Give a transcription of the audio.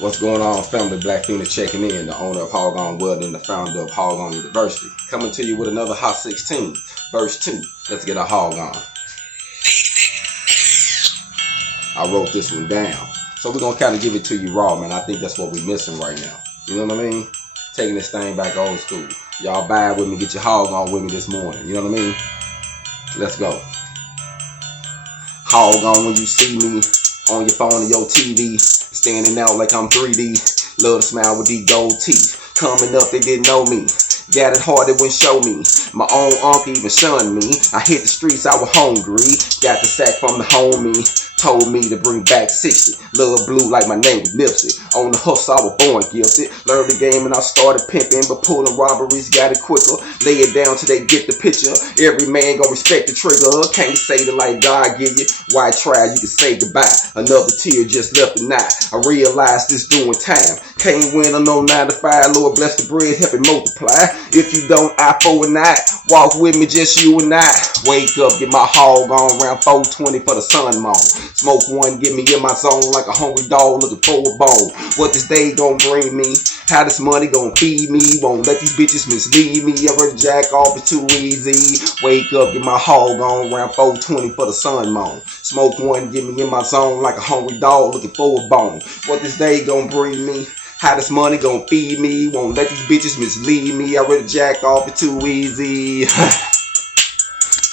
What's going on, family? Black Phoenix checking in, the owner of HogOn Welding, the founder of HogOn University. Coming to you with another Hot 16, verse 2. Let's get our hog on. I wrote this one down. So we're going to kind of give it to you raw, man. I think that's what we're missing right now. You know what I mean? Taking this thing back old school. Y'all bad with me, get your hog on with me this morning. You know what I mean? Let's go. Hog on when you see me on your phone or your TV. Standing out like I'm 3D. Love to smile with these gold teeth. Coming up, they didn't know me. Got it hard, they wouldn't show me. My own uncle even shunned me. I hit the streets, I was hungry. Got the sack from the homie. Told me to bring back 60. Love blue like my name was Nipsey. On the hustle, I was born guilty. Learned the game and I started pimping. But pulling robberies got it quicker. Lay it down till they get the picture. Every man gon' respect the trigger. Can't say the life God give you. Why try? You can say goodbye. Another tear just left the night. I realized this doing time. Can't win on no 9 to 5. Lord bless the bread, help it multiply. If you don't, I for a night. Walk with me, just you and I. Wake up, get my hog on around 4:20 for the sun moan. Smoke one, get me in my zone like a hungry dog looking for a bone. What this day gon' bring me? How this money gon' feed me? Won't let these bitches mislead me. Ever jack off, it's too easy. Wake up, get my hog on around 4:20 for the sun moan. Smoke one, get me in my zone like a hungry dog looking for a bone. What this day gon' bring me? How this money gon' feed me? Won't let these bitches mislead me. I already jack off, it's too easy.